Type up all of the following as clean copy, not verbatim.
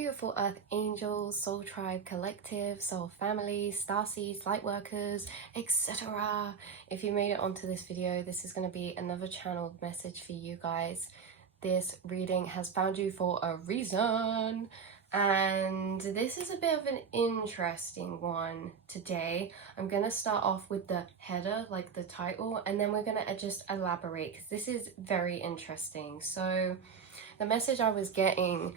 beautiful Earth Angels, Soul Tribe Collective, Soul Family, Starseeds, Lightworkers, etc. If you made it onto this video, this is going to be another channeled message for you guys. This reading has found you for a reason, and this is a bit of an interesting one today. I'm going to start off with the header, like the title, and then we're going to just elaborate because this is very interesting. So the message I was getting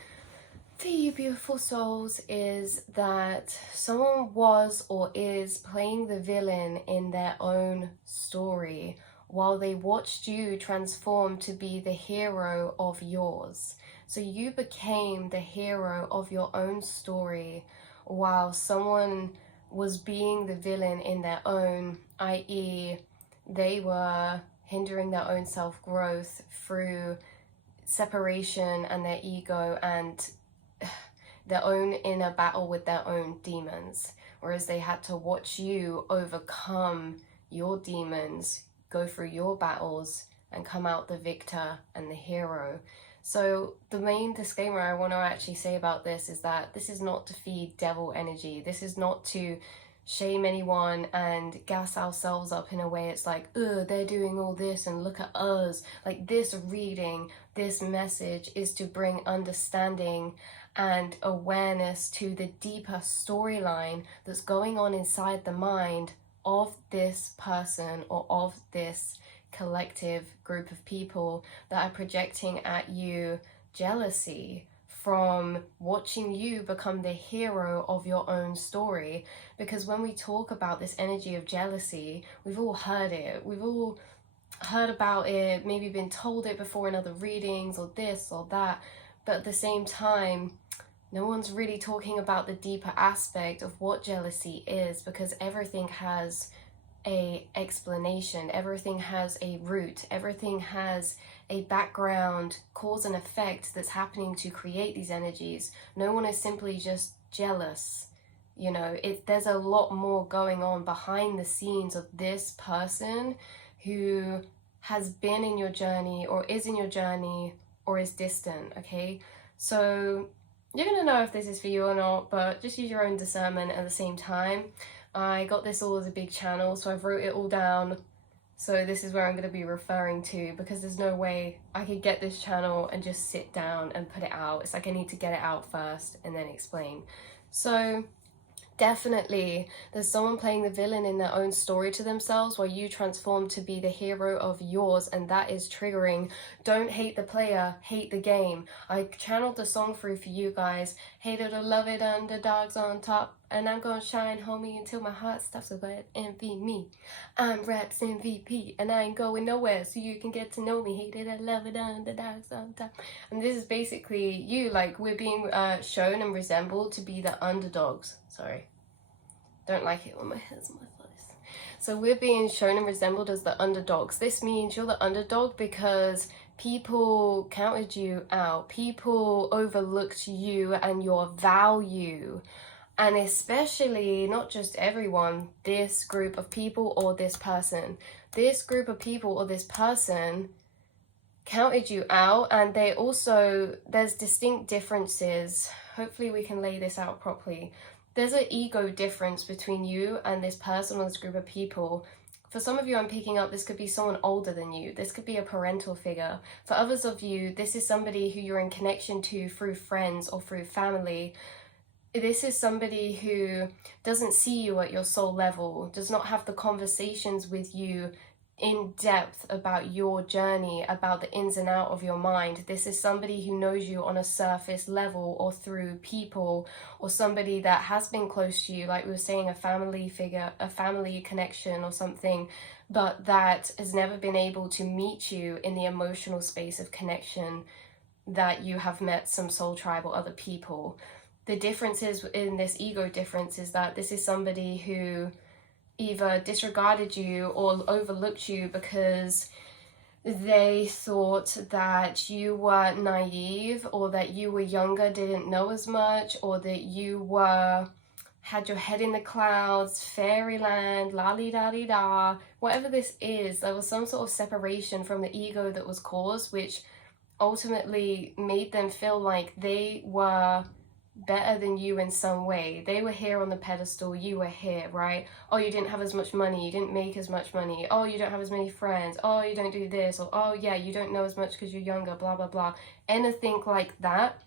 for you beautiful souls is that someone was or is playing the villain in their own story while they watched you transform to be the hero of yours. So you became the hero of your own story while someone was being the villain in their own, i.e. they were hindering their own self-growth through separation and their ego and their own inner battle with their own demons, whereas they had to watch you overcome your demons, go through your battles, and come out the victor and the hero. So the main disclaimer I want to actually say about this is that this is not to feed devil energy. This is not to shame anyone and gas ourselves up in a way it's like, ugh, they're doing all this and look at us. Like, this reading, this message is to bring understanding and awareness to the deeper storyline that's going on inside the mind of this person or of this collective group of people that are projecting at you jealousy from watching you become the hero of your own story. Because when we talk about this energy of jealousy, we've all heard it, we've all heard about it, maybe been told it before in other readings or this or that, but at the same time no one's really talking about the deeper aspect of what jealousy is, because everything has a explanation, everything has a root, everything has a background cause and effect that's happening to create these energies. No one is simply just jealous, you know. There's a lot more going on behind the scenes of this person who has been in your journey or is in your journey or is distant. Okay, so you're gonna know if this is for you or not, but just use your own discernment at the same time. I got this all as a big channel, so I've wrote it all down. So this is where I'm going to be referring to, because there's no way I could get this channel and just sit down and put it out. It's like I need to get it out first and then explain. So definitely there's someone playing the villain in their own story to themselves while you transform to be the hero of yours, and that is triggering. Don't hate the player, hate the game. I channeled the song through for you guys. Hate it or love it, underdogs on top, and I'm gonna shine, homie, until my heart stops. So go ahead, envy me. I'm Raps MVP, and I ain't going nowhere, so you can get to know me. Hate it or love it, underdogs on top. And this is basically you, like, we're being shown and resembled to be the underdogs. Sorry, don't like it when my hair's on my face. So we're being shown and resembled as the underdogs. This means you're the underdog because people counted you out, people overlooked you and your value. And especially, not just everyone, this group of people or this person. This group of people or this person counted you out, and they also, there's distinct differences. Hopefully we can lay this out properly. There's an ego difference between you and this person or this group of people. For some of you, I'm picking up this could be someone older than you. This could be a parental figure. For others of you, this is somebody who you're in connection to through friends or through family. This is somebody who doesn't see you at your soul level, does not have the conversations with you in depth about your journey, about the ins and out of your mind. This is somebody who knows you on a surface level or through people, or somebody that has been close to you, like we were saying, a family figure, a family connection or something, but that has never been able to meet you in the emotional space of connection that you have met some soul tribe or other people. The difference is in this ego difference is that this is somebody who either disregarded you or overlooked you because they thought that you were naive, or that you were younger, didn't know as much, or that you had your head in the clouds, fairyland, la-li-da-di-da. Whatever this is, there was some sort of separation from the ego that was caused, which ultimately made them feel like they were better than you in some way. They were here on the pedestal, you were here, right? Oh, you didn't have as much money, you didn't make as much money. Oh, you don't have as many friends. Oh, you don't do this. Or, oh yeah, you don't know as much because you're younger, blah, blah, blah. Anything like that.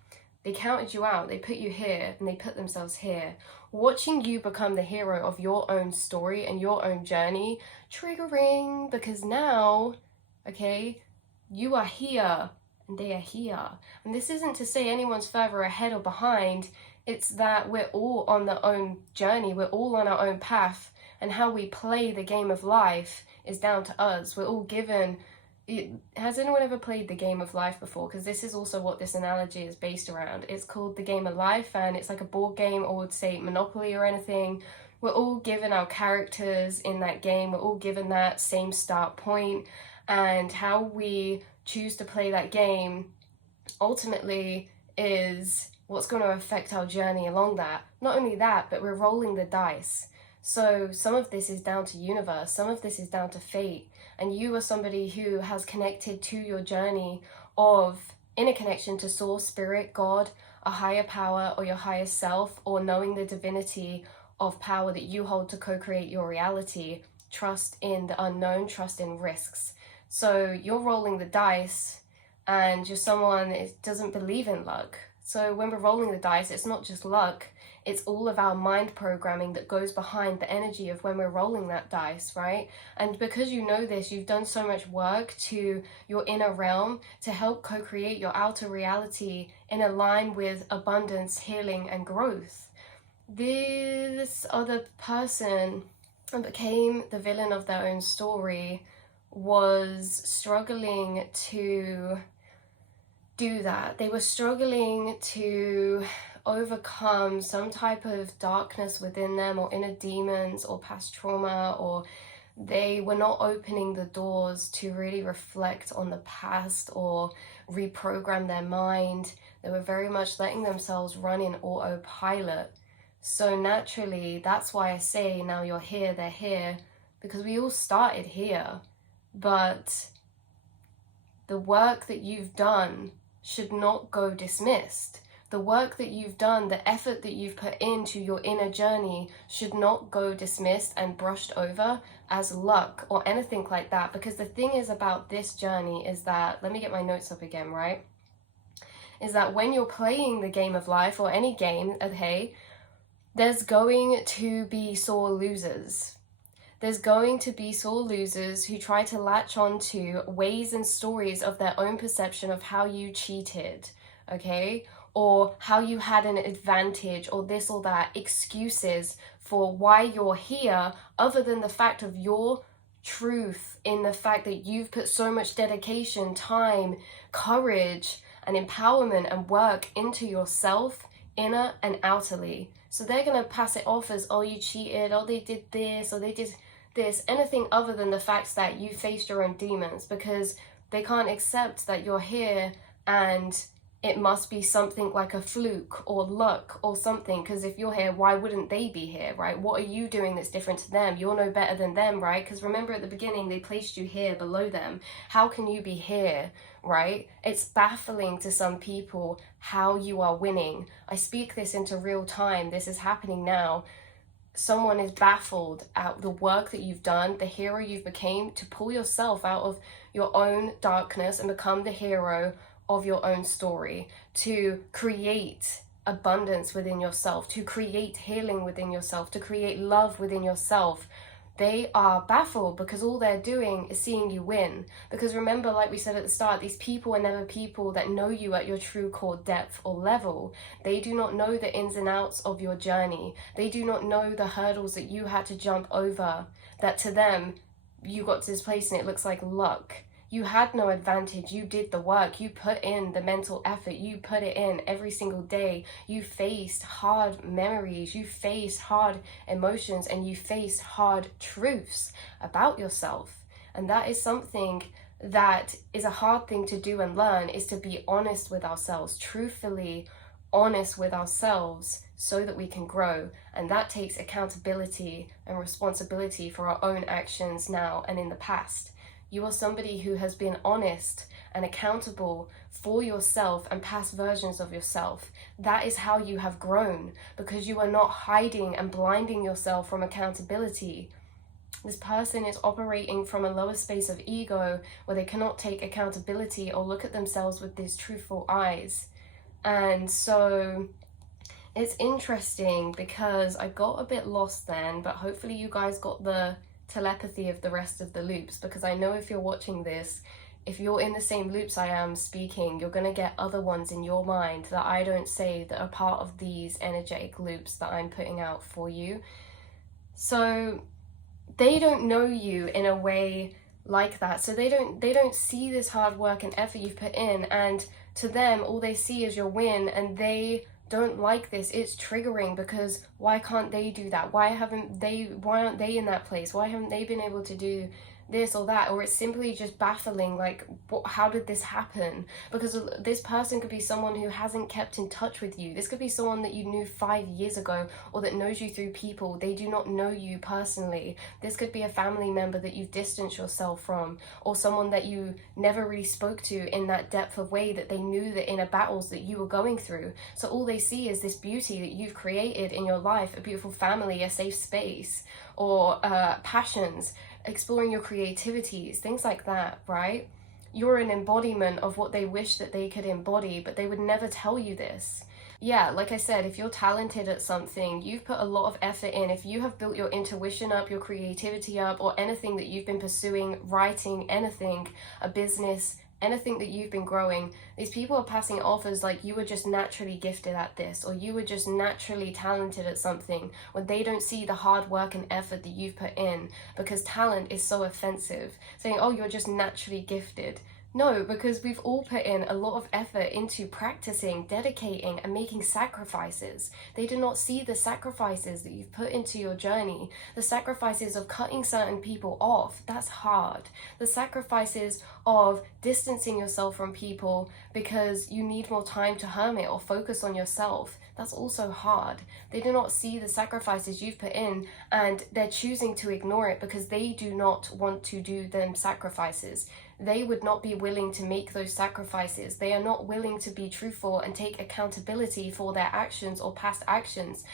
They counted you out, they put you here, and they put themselves here. Watching you become the hero of your own story and your own journey, triggering, because now, okay, you are here and they are here. And this isn't to say anyone's further ahead or behind, it's that we're all on our own journey, we're all on our own path, and how we play the game of life is down to us. We're all given. Has anyone ever played the game of life before? Because this is also what this analogy is based around. It's called the game of life, and it's like a board game, or would say Monopoly or anything. We're all given our characters in that game. We're all given that same start point, and how we choose to play that game ultimately is what's going to affect our journey along that. Not only that, but we're rolling the dice. So some of this is down to universe, some of this is down to fate, and you are somebody who has connected to your journey of inner connection to source, spirit, God, a higher power, or your higher self, or knowing the divinity of power that you hold to co-create your reality. Trust in the unknown, trust in risks. So you're rolling the dice, and you're someone that doesn't believe in luck. So when we're rolling the dice, it's not just luck, it's all of our mind programming that goes behind the energy of when we're rolling that dice, right? And because you know this, you've done so much work to your inner realm to help co-create your outer reality in a line with abundance, healing, and growth. This other person became the villain of their own story, was struggling to do that. They were struggling to overcome some type of darkness within them, or inner demons, or past trauma, or they were not opening the doors to really reflect on the past or reprogram their mind. They were very much letting themselves run in autopilot. So naturally, that's why I say now you're here, they're here, because we all started here. But the work that you've done should not go dismissed. The work that you've done, the effort that you've put into your inner journey should not go dismissed and brushed over as luck or anything like that. Because the thing is about this journey is that, let me get my notes up again, right? Is that when you're playing the game of life, or any game, okay, there's going to be sore losers. There's going to be sore losers who try to latch on to ways and stories of their own perception of how you cheated, okay? Or how you had an advantage, or this or that, excuses for why you're here, other than the fact of your truth, in the fact that you've put so much dedication, time, courage, and empowerment and work into yourself, inner and outerly. So they're going to pass it off as, oh, you cheated, oh, they did this, or they did this, anything other than the fact that you faced your own demons, because they can't accept that you're here and it must be something like a fluke or luck or something. Because if you're here, why wouldn't they be here, right? What are you doing that's different to them? You're no better than them, right? Because remember, at the beginning, they placed you here below them. How can you be here, right? It's baffling to some people how you are winning. I speak this into real time. This is happening now. Someone is baffled at the work that you've done, the hero you've became, to pull yourself out of your own darkness and become the hero of your own story, to create abundance within yourself, to create healing within yourself, to create love within yourself. They are baffled because all they're doing is seeing you win. Because remember, like we said at the start, these people are never people that know you at your true core depth or level. They do not know the ins and outs of your journey. They do not know the hurdles that you had to jump over, that to them, you got to this place and it looks like luck. You had no advantage. You did the work. You put in the mental effort. You put it in every single day. You faced hard memories. You faced hard emotions, and you faced hard truths about yourself. And that is something that is a hard thing to do and learn, is to be honest with ourselves, truthfully honest with ourselves, so that we can grow. And that takes accountability and responsibility for our own actions now and in the past. You are somebody who has been honest and accountable for yourself and past versions of yourself. That is how you have grown, because you are not hiding and blinding yourself from accountability. This person is operating from a lower space of ego where they cannot take accountability or look at themselves with these truthful eyes. And so it's interesting because I got a bit lost then, but hopefully you guys got the telepathy of the rest of the loops, because I know if you're watching this, if you're in the same loops I am speaking, you're going to get other ones in your mind that I don't say that are part of these energetic loops that I'm putting out for you. So they don't know you in a way like that, so they don't see this hard work and effort you've put in, and to them all they see is your win, and they don't like this. It's triggering, because why can't they do that? Why aren't they in that place? Why haven't they been able to do this or that? Or it's simply just baffling, like, how did this happen? Because this person could be someone who hasn't kept in touch with you. This could be someone that you knew 5 years ago, or that knows you through people. They do not know you personally. This could be a family member that you've distanced yourself from, or someone that you never really spoke to in that depth of way that they knew the inner battles that you were going through. So all they see is this beauty that you've created in your life, a beautiful family, a safe space, or passions, exploring your creativities, things like that, right? You're an embodiment of what they wish that they could embody, but they would never tell you this. Yeah, like I said, if you're talented at something, you've put a lot of effort in. If you have built your intuition up, your creativity up, or anything that you've been pursuing, writing, anything, a business, anything that you've been growing, these people are passing it off as like you were just naturally gifted at this, or you were just naturally talented at something, when they don't see the hard work and effort that you've put in, because talent is so offensive. Saying, oh, you're just naturally gifted. No, because we've all put in a lot of effort into practicing, dedicating, and making sacrifices. They do not see the sacrifices that you've put into your journey. The sacrifices of cutting certain people off, that's hard. The sacrifices of distancing yourself from people because you need more time to hermit or focus on yourself, that's also hard. They do not see the sacrifices you've put in, and they're choosing to ignore it because they do not want to do them sacrifices. They would not be willing to make those sacrifices. They are not willing to be truthful and take accountability for their actions or past actions.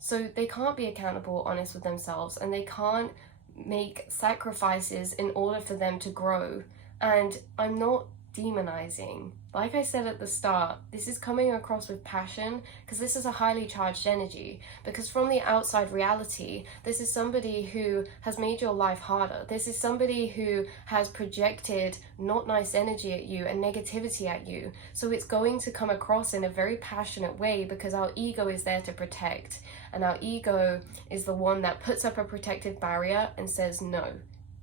So they can't be accountable, honest with themselves, and they can't make sacrifices in order for them to grow. And I'm not demonizing. Like I said at the start, this is coming across with passion because this is a highly charged energy. Because from the outside reality, this is somebody who has made your life harder. This is somebody who has projected not nice energy at you and negativity at you. So it's going to come across in a very passionate way, because our ego is there to protect. And our ego is the one that puts up a protective barrier and says no,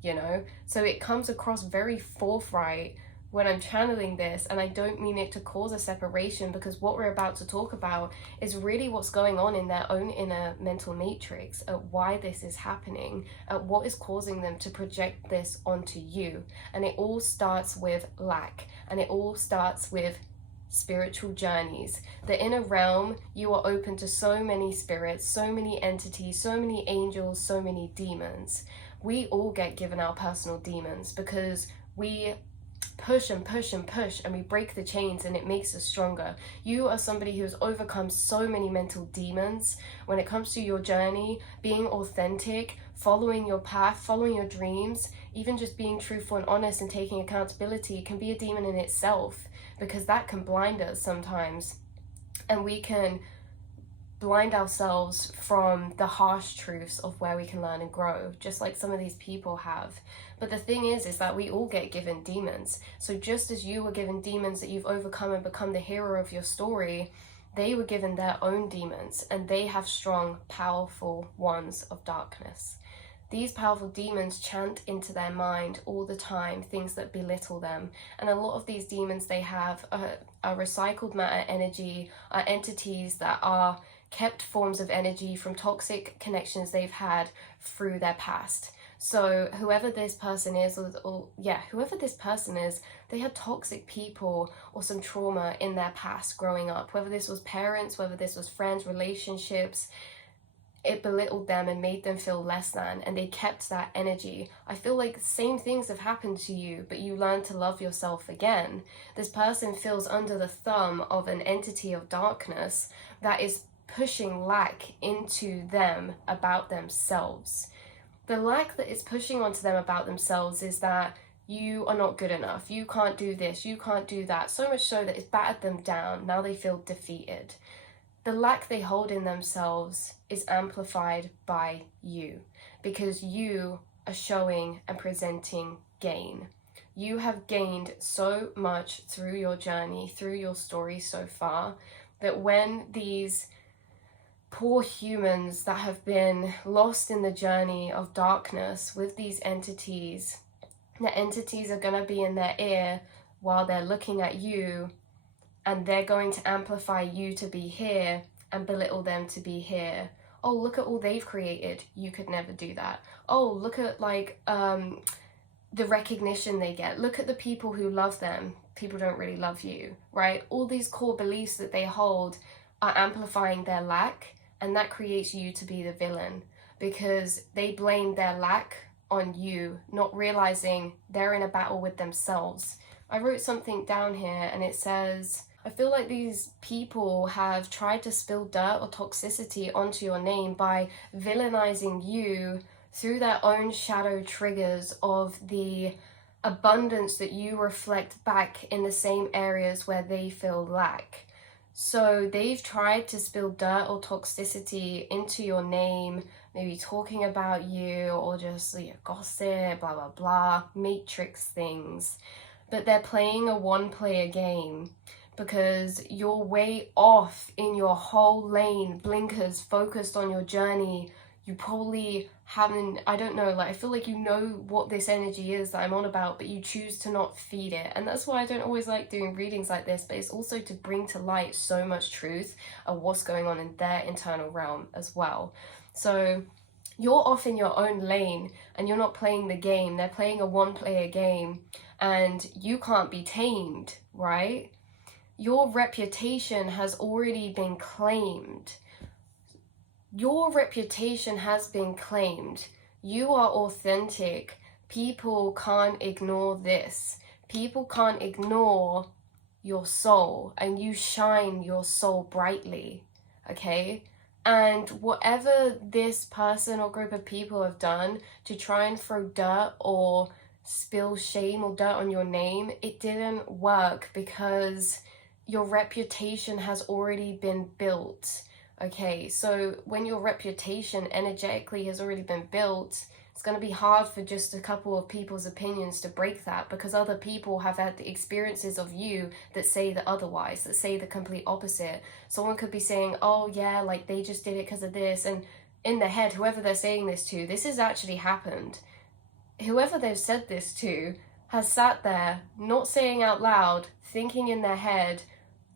you know? So it comes across very forthright when I'm channeling this, and I don't mean it to cause a separation, because what we're about to talk about is really what's going on in their own inner mental matrix, at why this is happening, at what is causing them to project this onto you. And it all starts with lack, and it all starts with spiritual journeys. The inner realm, you are open to so many spirits, so many entities, so many angels, so many demons. We all get given our personal demons because we push and push and push, and we break the chains, and it makes us stronger. You are somebody who has overcome so many mental demons. When it comes to your journey, being authentic, following your path, following your dreams, even just being truthful and honest and taking accountability can be a demon in itself, because that can blind us sometimes, and we can blind ourselves from the harsh truths of where we can learn and grow, just like some of these people have. But the thing is that we all get given demons. So just as you were given demons that you've overcome and become the hero of your story, they were given their own demons, and they have strong, powerful ones of darkness. These powerful demons chant into their mind all the time things that belittle them. And a lot of these demons, they have a recycled matter energy, are entities that are kept forms of energy from toxic connections they've had through their past. So whoever this person is, whoever this person is, they had toxic people or some trauma in their past growing up, whether this was parents, whether this was friends, relationships. it belittled them and made them feel less than, and they kept that energy. I feel like the same things have happened to you, but you learn to love yourself again. This person feels under the thumb of an entity of darkness that is pushing lack into them about themselves. The lack that is pushing onto them about themselves is that you are not good enough, you can't do this, you can't do that, so much so that it's battered them down. Now they feel defeated. The lack they hold in themselves is amplified by you, because you are showing and presenting gain. You have gained so much through your journey, through your story so far, that when these poor humans that have been lost in the journey of darkness with these entities, the entities are going to be in their ear while they're looking at you, and they're going to amplify you to be here and belittle them to be here. Oh, look at all they've created. You could never do that. Oh, look at like the recognition they get. Look at the people who love them. People don't really love you, right? All these core beliefs that they hold are amplifying their lack, and that creates you to be the villain, because they blame their lack on you, not realizing they're in a battle with themselves. I wrote something down here and it says, I feel like these people have tried to spill dirt or toxicity onto your name by villainizing you through their own shadow triggers of the abundance that you reflect back in the same areas where they feel lack. So they've tried to spill dirt or toxicity into your name, maybe talking about you or just gossip, blah, blah, blah, matrix things. But they're playing a one-player game, because you're way off in your whole lane, blinkers, focused on your journey. You probably haven't, I don't know, like I feel like you know what this energy is that I'm on about, but you choose to not feed it. And that's why I don't always like doing readings like this, but it's also to bring to light so much truth of what's going on in their internal realm as well. So you're off in your own lane and you're not playing the game. They're playing a one-player game and you can't be tamed, right? Your reputation has already been claimed. Your reputation has been claimed. You are authentic. People can't ignore this. People can't ignore your soul, and you shine your soul brightly, okay? And whatever this person or group of people have done to try and throw dirt or spill shame or dirt on your name, it didn't work, because your reputation has already been built. Okay, so when your reputation energetically has already been built, it's going to be hard for just a couple of people's opinions to break that, because other people have had the experiences of you that say the otherwise, that say the complete opposite. Someone could be saying, oh yeah, like they just did it because of this, and in their head, whoever they're saying this to, this has actually happened. Whoever they've said this to has sat there, not saying out loud, thinking in their head,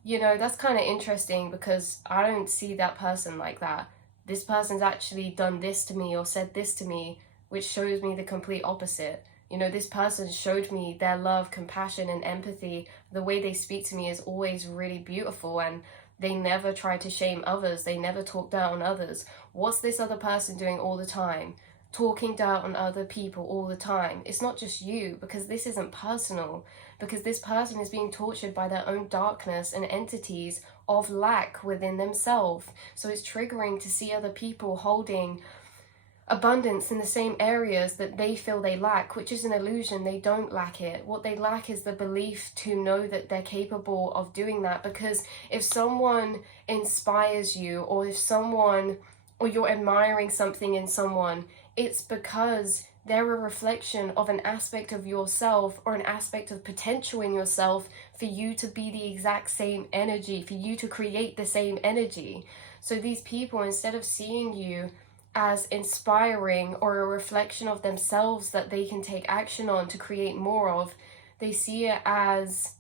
you know, that's kind of interesting because I don't see that person like that. This person's actually done this to me or said this to me, which shows me the complete opposite. You know, this person showed me their love, compassion, and empathy. The way they speak to me is always really beautiful, and they never try to shame others. They never talk down on others. What's this other person doing all the time? Talking down on other people all the time. It's not just you, because this isn't personal, because this person is being tortured by their own darkness and entities of lack within themselves. So it's triggering to see other people holding abundance in the same areas that they feel they lack, which is an illusion. They don't lack it. What they lack is the belief to know that they're capable of doing that. Because if someone inspires you, or if someone, or you're admiring something in someone, it's because they're a reflection of an aspect of yourself, or an aspect of potential in yourself for you to be the exact same energy, for you to create the same energy. So these people, instead of seeing you as inspiring or a reflection of themselves that they can take action on to create more of, they see it as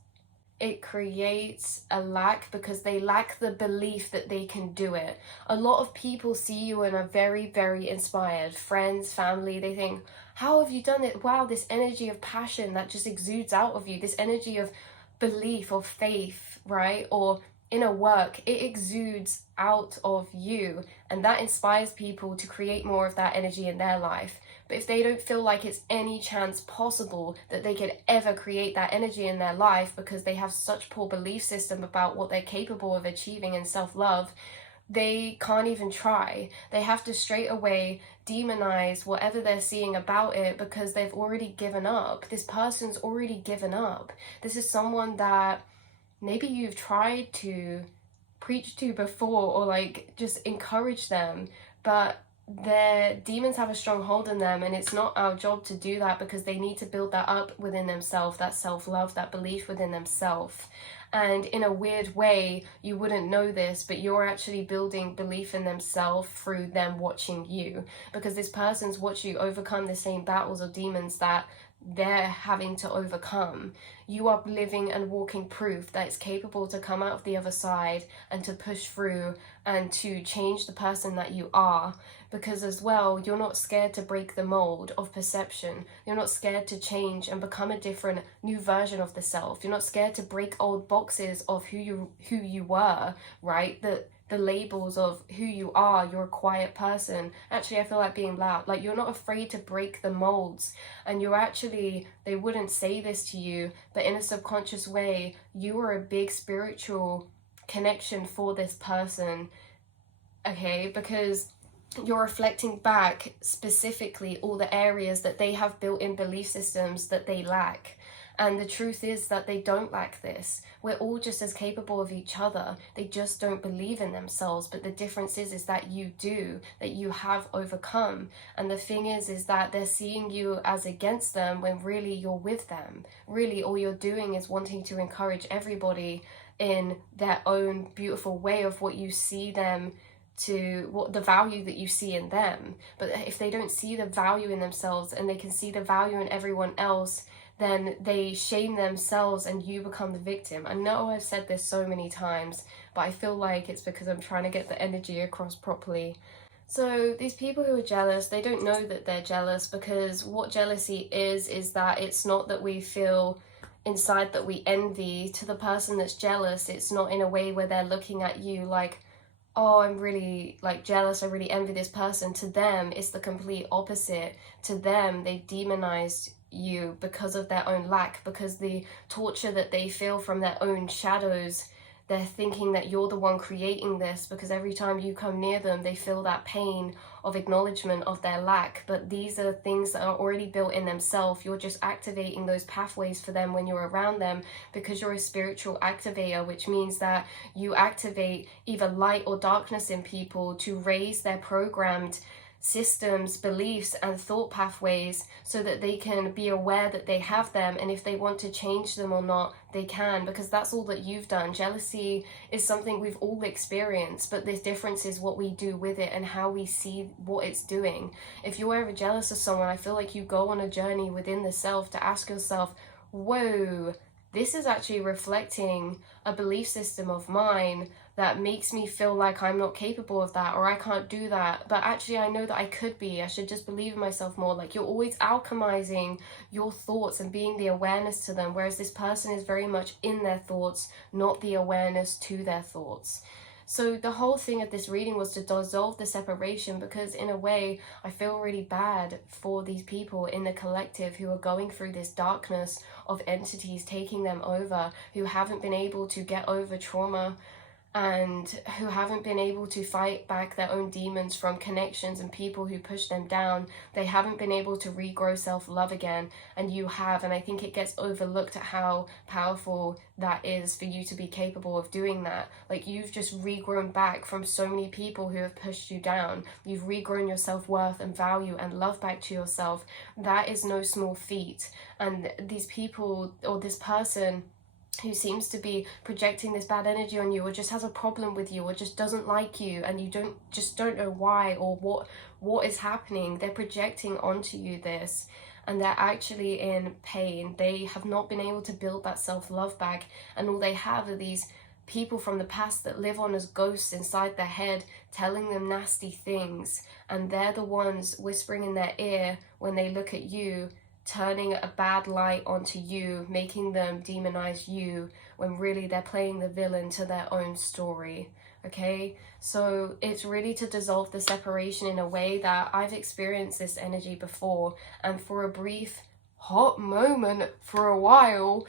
it creates a lack, because they lack the belief that they can do it. A lot of people see you and are very, very inspired. Friends, family, they think, how have you done it? Wow, this energy of passion that just exudes out of you, this energy of belief or faith, right? Or inner work, it exudes out of you, and that inspires people to create more of that energy in their life. But if they don't feel like it's any chance possible that they could ever create that energy in their life because they have such poor belief system about what they're capable of achieving in self-love, they can't even try. They have to straight away demonize whatever they're seeing about it because they've already given up. This person's already given up. This is someone that maybe you've tried to preach to before, or like just encourage them, but their demons have a strong hold on them, and it's not our job to do that because they need to build that up within themselves, that self-love, that belief within themselves. And in a weird way, you wouldn't know this, but you're actually building belief in themselves through them watching you, because this person's watching you overcome the same battles or demons that they're having to overcome. You are living and walking proof that it's capable to come out of the other side and to push through and to change the person that you are. Because as well, you're not scared to break the mold of perception. You're not scared to change and become a different new version of the self. You're not scared to break old boxes of who you were, right? The labels of who you are. You're a quiet person. Actually, I feel like being loud. Like, you're not afraid to break the molds, and you're actually, they wouldn't say this to you, but in a subconscious way, you are a big spiritual connection for this person, okay? Because you're reflecting back specifically all the areas that they have built in belief systems that they lack. And the truth is that they don't lack this. We're all just as capable of each other. They just don't believe in themselves. But the difference is that you do, that you have overcome. And the thing is that they're seeing you as against them when really you're with them. Really, all you're doing is wanting to encourage everybody in their own beautiful way of what you see them to, what the value that you see in them. But if they don't see the value in themselves and they can see the value in everyone else, then they shame themselves and you become the victim. I know I've said this so many times, but I feel like it's because I'm trying to get the energy across properly. So these people who are jealous, they don't know that they're jealous, because what jealousy is that it's not that we feel inside that we envy. To the person that's jealous, it's not in a way where they're looking at you like, oh, I'm really like jealous, I really envy this person. To them, it's the complete opposite. To them, they demonized you because of their own lack, because the torture that they feel from their own shadows, they're thinking that you're the one creating this, because every time you come near them, they feel that pain of acknowledgement of their lack. But these are things that are already built in themselves. You're just activating those pathways for them when you're around them, because you're a spiritual activator, which means that you activate either light or darkness in people to raise their programmed systems, beliefs, and thought pathways so that they can be aware that they have them, and if they want to change them or not, they can, because that's all that you've done. Jealousy is something we've all experienced, but the difference is what we do with it and how we see what it's doing. If you're ever jealous of someone, I feel like you go on a journey within the self to ask yourself, whoa, this is actually reflecting a belief system of mine that makes me feel like I'm not capable of that, or I can't do that, but actually I know that I could be. I should just believe in myself more. Like, you're always alchemizing your thoughts and being the awareness to them, whereas this person is very much in their thoughts, not the awareness to their thoughts. So the whole thing of this reading was to dissolve the separation, because in a way I feel really bad for these people in the collective who are going through this darkness of entities taking them over, who haven't been able to get over trauma, and who haven't been able to fight back their own demons from connections and people who push them down. They haven't been able to regrow self-love again, and you have. And I think it gets overlooked at how powerful that is for you to be capable of doing that. Like, you've just regrown back from so many people who have pushed you down. You've regrown your self-worth and value and love back to yourself. That is no small feat. And these people, or this person who seems to be projecting this bad energy on you, or just has a problem with you, or just doesn't like you, and you don't know why or what is happening, they're projecting onto you this, and they're actually in pain. They have not been able to build that self-love back, and all they have are these people from the past that live on as ghosts inside their head, telling them nasty things, and they're the ones whispering in their ear when they look at you, turning a bad light onto you, making them demonize you when really they're playing the villain to their own story. Okay, so it's really to dissolve the separation in a way that I've experienced this energy before, and for a brief hot moment for a while,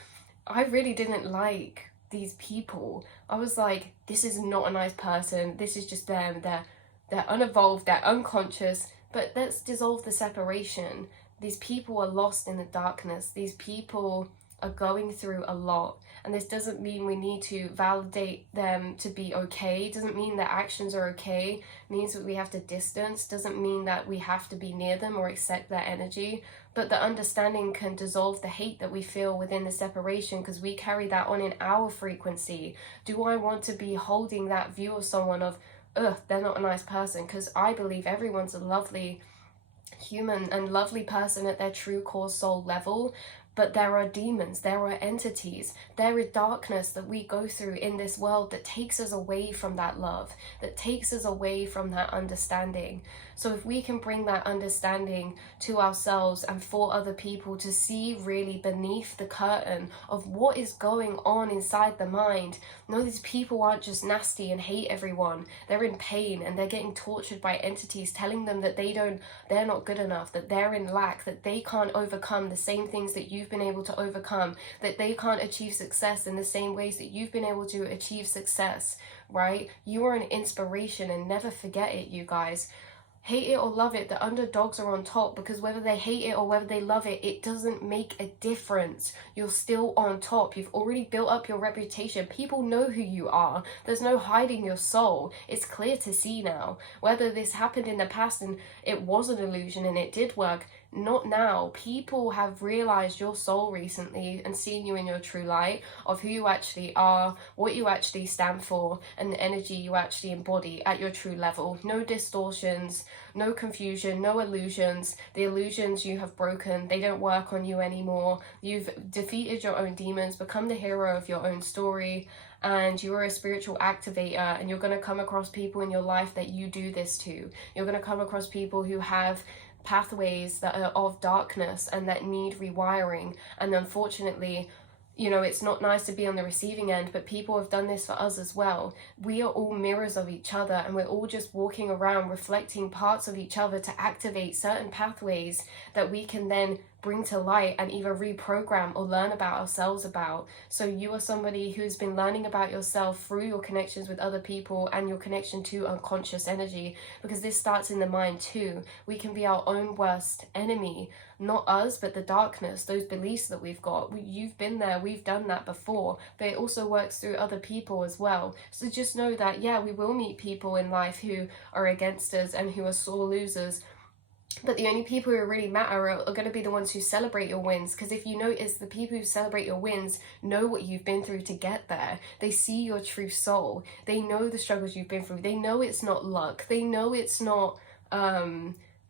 I really didn't like these people. I was like, this is not a nice person, this is just them, they're unevolved, they're unconscious. But let's dissolve the separation. These people are lost in the darkness, these people are going through a lot, and this doesn't mean we need to validate them to be okay, doesn't mean their actions are okay, it means that we have to distance, doesn't mean that we have to be near them or accept their energy. But the understanding can dissolve the hate that we feel within the separation, because we carry that on in our frequency. Do I want to be holding that view of someone of, ugh, they're not a nice person? Because I believe everyone's a lovely human and lovely person at their true core soul level. But there are demons, there are entities, there is darkness that we go through in this world that takes us away from that love, that takes us away from that understanding. So if we can bring that understanding to ourselves and for other people to see really beneath the curtain of what is going on inside the mind. No, these people aren't just nasty and hate everyone. They're in pain and they're getting tortured by entities telling them that they're not good enough, that they're in lack, that they can't overcome the same things that you've been able to overcome, that they can't achieve success in the same ways that you've been able to achieve success, right? You are an inspiration, and never forget it, you guys. Hate it or love it, the underdogs are on top, because whether they hate it or whether they love it, it doesn't make a difference. You're still on top. You've already built up your reputation. People know who you are. There's no hiding your soul. It's clear to see now. Whether this happened in the past and it was an illusion and it did work, not now. People have realized your soul recently and seen you in your true light of who you actually are, what you actually stand for, and the energy you actually embody at your true level. No distortions, no confusion, no illusions. The illusions you have broken, they don't work on you anymore. You've defeated your own demons, become the hero of your own story, and you're a spiritual activator, and you're going to come across people in your life that you do this to. You're going to come across people who have pathways that are of darkness and that need rewiring. And unfortunately, you know, it's not nice to be on the receiving end, but people have done this for us as well. We are all mirrors of each other, and we're all just walking around reflecting parts of each other to activate certain pathways that we can then bring to light and either reprogram or learn about ourselves about. So you are somebody who's been learning about yourself through your connections with other people and your connection to unconscious energy, because this starts in the mind too. We can be our own worst enemy, not us, but the darkness, those beliefs that we've got. You've been there, we've done that before, but it also works through other people as well. So just know that, yeah, we will meet people in life who are against us and who are sore losers, but the only people who really matter are going to be the ones who celebrate your wins. Because if you notice, the people who celebrate your wins know what you've been through to get there. They see your true soul. They know the struggles you've been through. They know it's not luck. They know it's not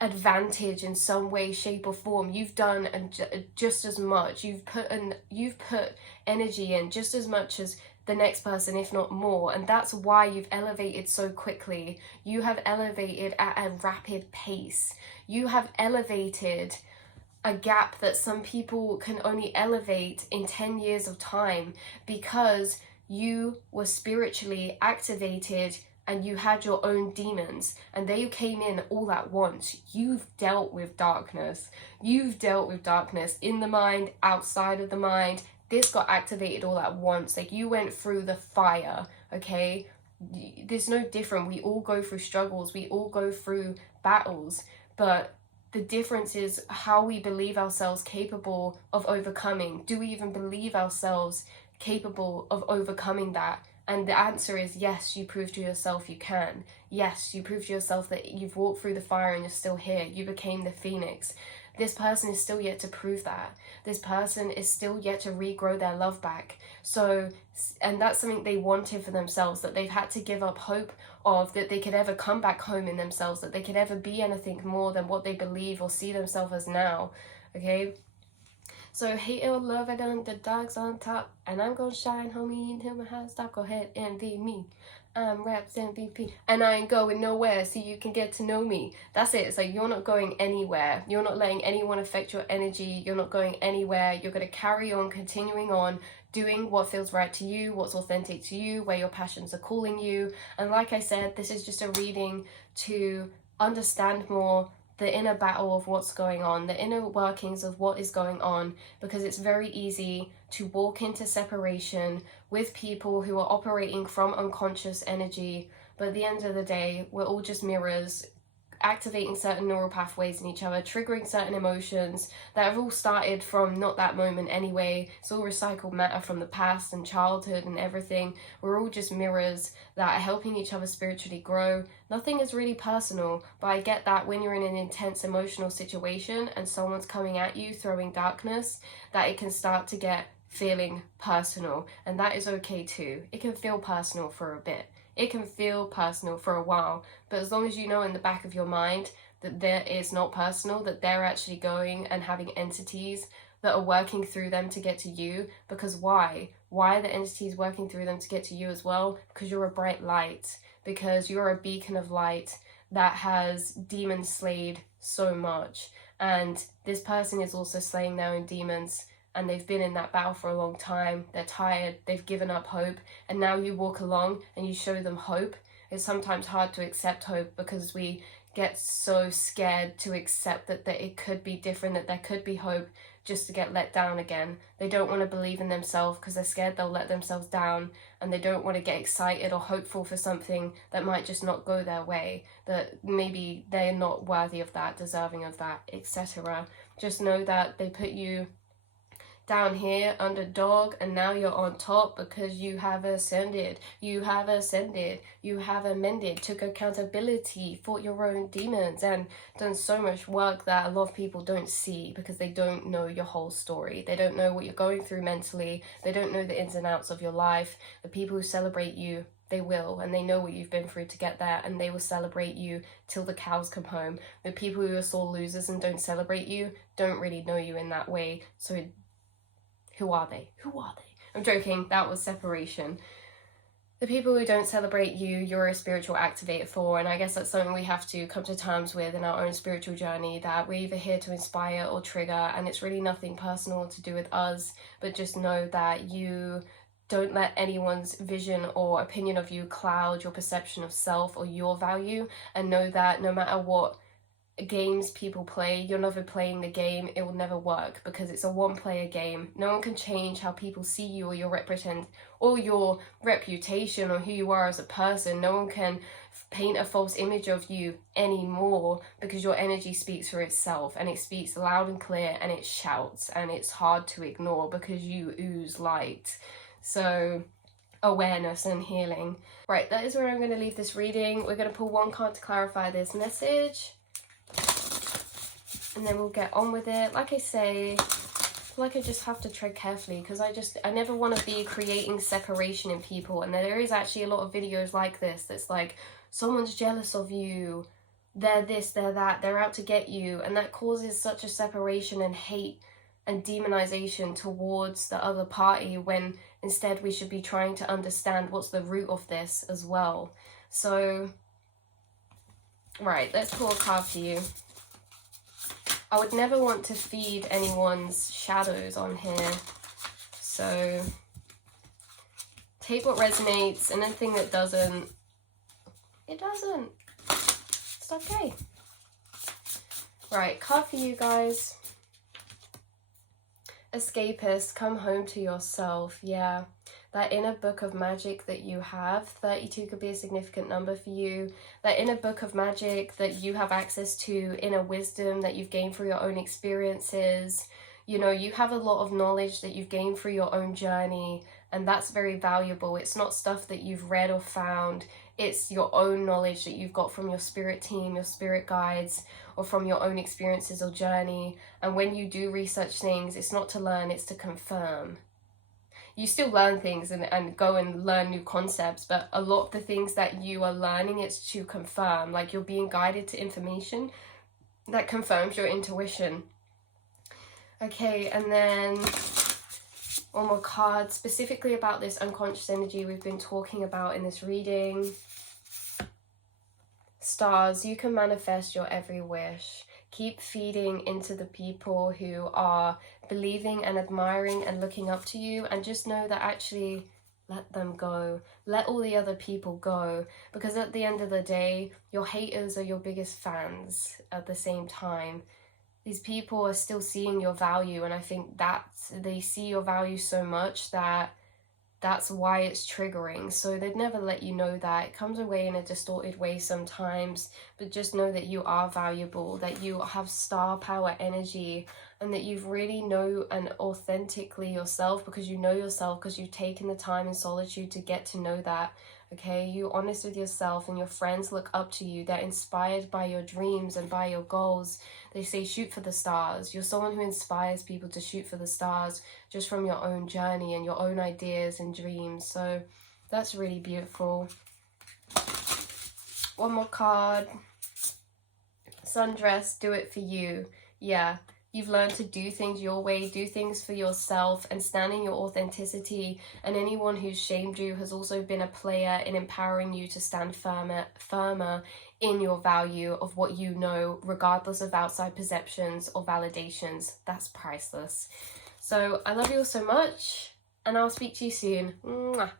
advantage in some way, shape or form. You've done just as much. You've put energy in just as much as the next person, if not more, and that's why you've elevated so quickly. You have elevated at a rapid pace. You have elevated a gap that some people can only elevate in 10 years of time, because you were spiritually activated and you had your own demons and they came in all at once. You've dealt with darkness. You've dealt with darkness in the mind, outside of the mind. This got activated all at once. Like, you went through the fire, okay? There's no different. We all go through struggles. We all go through battles. But the difference is how we believe ourselves capable of overcoming. Do we even believe ourselves capable of overcoming that? And the answer is yes, you prove to yourself you can. Yes, you prove to yourself that you've walked through the fire and you're still here. You became the phoenix. This person is still yet to prove that. This person is still yet to regrow their love back. So, and that's something they wanted for themselves, that they've had to give up hope of, that they could ever come back home in themselves, that they could ever be anything more than what they believe or see themselves as now, okay? So hate it or love it, underdogs on top, and I'm gonna shine, homie, until my heart stop. Go ahead, envy me. I'm Raps MVP, and I ain't going nowhere, so you can get to know me. That's it. It's like, you're not going anywhere. You're not letting anyone affect your energy. You're not going anywhere. You're going to carry on, continuing on, doing what feels right to you, what's authentic to you, where your passions are calling you. And like I said, this is just a reading to understand more the inner battle of what's going on, the inner workings of what is going on, because it's very easy to walk into separation with people who are operating from unconscious energy. But at the end of the day, we're all just mirrors, activating certain neural pathways in each other, triggering certain emotions that have all started from not that moment anyway. It's all recycled matter from the past and childhood and everything. We're all just mirrors that are helping each other spiritually grow. Nothing is really personal, but I get that when you're in an intense emotional situation and someone's coming at you throwing darkness, that it can start to get feeling personal, and that is okay too. It can feel personal for a bit. It can feel personal for a while, but as long as you know in the back of your mind that there is not personal, that they're actually going and having entities that are working through them to get to you. Because why? Why are the entities working through them to get to you as well? Because you're a bright light, because you're a beacon of light that has demons slayed so much. And this person is also slaying their own demons, and they've been in that battle for a long time. They're tired, they've given up hope, and now you walk along and you show them hope. It's sometimes hard to accept hope because we get so scared to accept that it could be different, that there could be hope, just to get let down again. They don't want to believe in themselves because they're scared they'll let themselves down, and they don't want to get excited or hopeful for something that might just not go their way, that maybe they're not worthy of that, deserving of that, etc. Just know that they put you down here, underdog, and now you're on top because you have ascended, you have amended, took accountability, fought your own demons, and done so much work that a lot of people don't see because they don't know your whole story. They don't know what you're going through mentally. They don't know the ins and outs of your life. The people who celebrate you, they will, and they know what you've been through to get there, and they will celebrate you till the cows come home. The people who are sore losers and don't celebrate you don't really know you in that way, so who are they? Who are they? I'm joking, that was separation. The people who don't celebrate you, you're a spiritual activator for, and I guess that's something we have to come to terms with in our own spiritual journey, that we're either here to inspire or trigger, and it's really nothing personal to do with us, but just know that you don't let anyone's vision or opinion of you cloud your perception of self or your value, and know that no matter what games people play, you're never playing the game, it will never work because it's a one-player game. No one can change how people see you or your reputation or who you are as a person. No one can paint a false image of you anymore because your energy speaks for itself, and it speaks loud and clear, and it shouts, and it's hard to ignore because you ooze light. So awareness and healing. Right, that is where I'm going to leave this reading. We're going to pull one card to clarify this message, and then we'll get on with it. Like I say, I feel like I just have to tread carefully because I never want to be creating separation in people. And there is actually a lot of videos like this that's like, someone's jealous of you, they're this, they're that, they're out to get you, and that causes such a separation and hate and demonization towards the other party, when instead we should be trying to understand what's the root of this as well. So right, let's pull a card for you. I would never want to feed anyone's shadows on here, so take what resonates, and anything that doesn't, it doesn't. It's okay. Right, card for you guys. Escapist, come home to yourself. Yeah, that inner book of magic that you have, 32 could be a significant number for you. That inner book of magic that you have access to, inner wisdom that you've gained through your own experiences. You know, you have a lot of knowledge that you've gained through your own journey, and that's very valuable. It's not stuff that you've read or found. It's your own knowledge that you've got from your spirit team, your spirit guides, or from your own experiences or journey. And when you do research things, it's not to learn, it's to confirm. You still learn things and go and learn new concepts, but a lot of the things that you are learning, it's to confirm. Like, you're being guided to information that confirms your intuition. Okay, and then one more card specifically about this unconscious energy we've been talking about in this reading. Stars, you can manifest your every wish. Keep feeding into the people who are believing and admiring and looking up to you, and just know that actually let them go. Let all the other people go, because at the end of the day, your haters are your biggest fans at the same time. These people are still seeing your value, and I think that they see your value so much that that's why it's triggering. So they'd never let you know that. It comes away in a distorted way sometimes, but just know that you are valuable, that you have star power energy, and that you've really know and authentically yourself, because you know yourself, because you've taken the time in solitude to get to know that. Okay, you're honest with yourself, and your friends look up to you. They're inspired by your dreams and by your goals. They say shoot for the stars. You're someone who inspires people to shoot for the stars just from your own journey and your own ideas and dreams. So that's really beautiful. One more card. Sundress, do it for you. Yeah. You've learned to do things your way, do things for yourself, and stand in your authenticity. And anyone who's shamed you has also been a player in empowering you to stand firmer in your value of what you know, regardless of outside perceptions or validations. That's priceless. So I love you all so much, and I'll speak to you soon. Mwah.